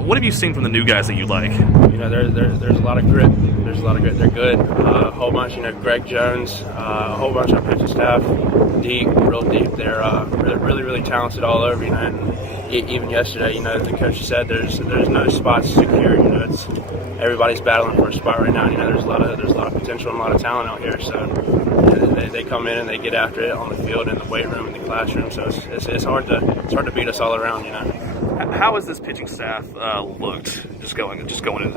What have you seen from the new guys that you like? There's a lot of grit. There's a lot of grit. They're good. A whole bunch, Greg Jones, a whole bunch of pitching staff, real deep. They're really, really talented all over, and even yesterday, the coach said there's no spots secure. It's everybody's battling for a spot right now. There's a lot of potential and a lot of talent out here. So they come in and they get after it on the field, in the weight room, in the classroom. So it's hard to beat us all around. How has this pitching staff looked just going into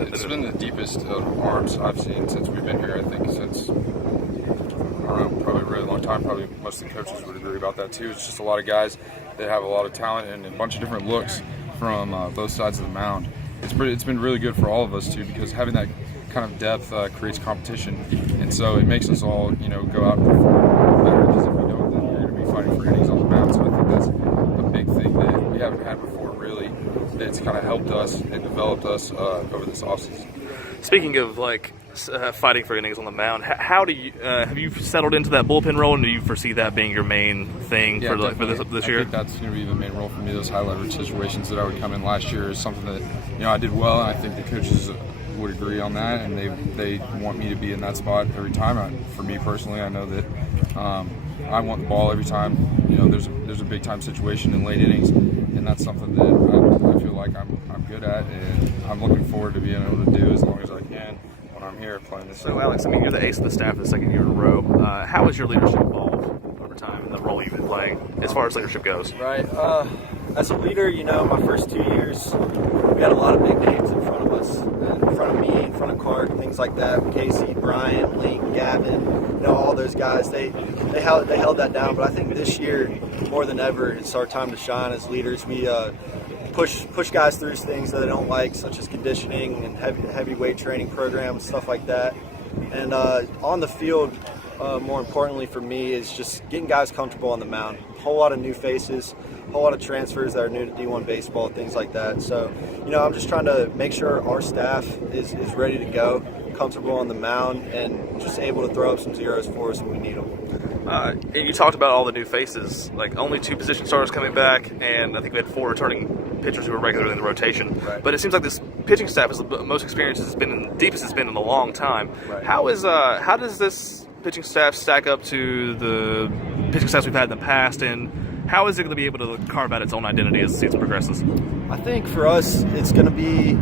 It's been the deepest of arms I've seen since we've been here. I think since, I don't know, probably a really long time. Probably most of the coaches would agree about that too. It's just a lot of guys that have a lot of talent and a bunch of different looks from both sides of the mound. It's been really good for all of us too, because having that kind of depth creates competition, and so it makes us all go out and perform better, because if we don't, then you're going to be fighting for innings on the mound. So I think that's a big thing that we haven't had before, really. It's kind of helped us and developed us over this offseason. Speaking of fighting for innings on the mound, how do you have you settled into that bullpen role, and do you foresee that being your main thing for this year? I think that's going to be the main role for me. Those high leverage situations that I would come in last year is something that I did well, and I think the coaches would agree on that, and they want me to be in that spot every time. For me personally, I know that I want the ball every time. There's a big time situation in late innings, and that's something that I feel like I'm good at, and I'm looking forward to being able to do as long as I can when I'm here playing this. So, Alex, you're the ace of the staff the second year in a row. How has your leadership evolved over time in the role you've been playing as far as leadership goes? Right. As a leader, my first 2 years, we had a lot of big names in front of us, in front of me, in front of Clark, things like that. Casey, Brian, Link, Gavin, all those guys. They held that down. But I think this year, more than ever, it's our time to shine as leaders. We push guys through things that they don't like, such as conditioning and heavy weight training programs, stuff like that. And on the field, more importantly for me, is just getting guys comfortable on the mound. A whole lot of new faces, a whole lot of transfers that are new to D1 baseball, things like that. So, I'm just trying to make sure our staff is ready to go, comfortable on the mound, and just able to throw up some zeros for us when we need them. You talked about all the new faces, only 2 position starters coming back, and I think we had 4 returning pitchers who were regularly in the rotation. Right. But it seems like this pitching staff is the most experienced deepest it's been in a long time. Right. How does this pitching staff stack up to the pitching staffs we've had in the past, and how is it going to be able to carve out its own identity as the season progresses? I think for us, it's going to be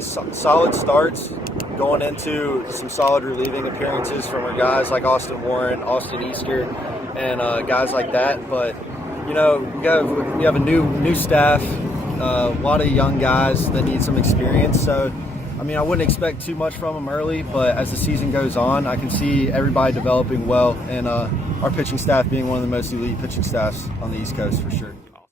solid starts going into some solid relieving appearances from our guys like Austin Warren, Austin Easter, and guys like that. But we have a new staff, a lot of young guys that need some experience. So I wouldn't expect too much from them early, but as the season goes on, I can see everybody developing well, and our pitching staff being one of the most elite pitching staffs on the East Coast for sure.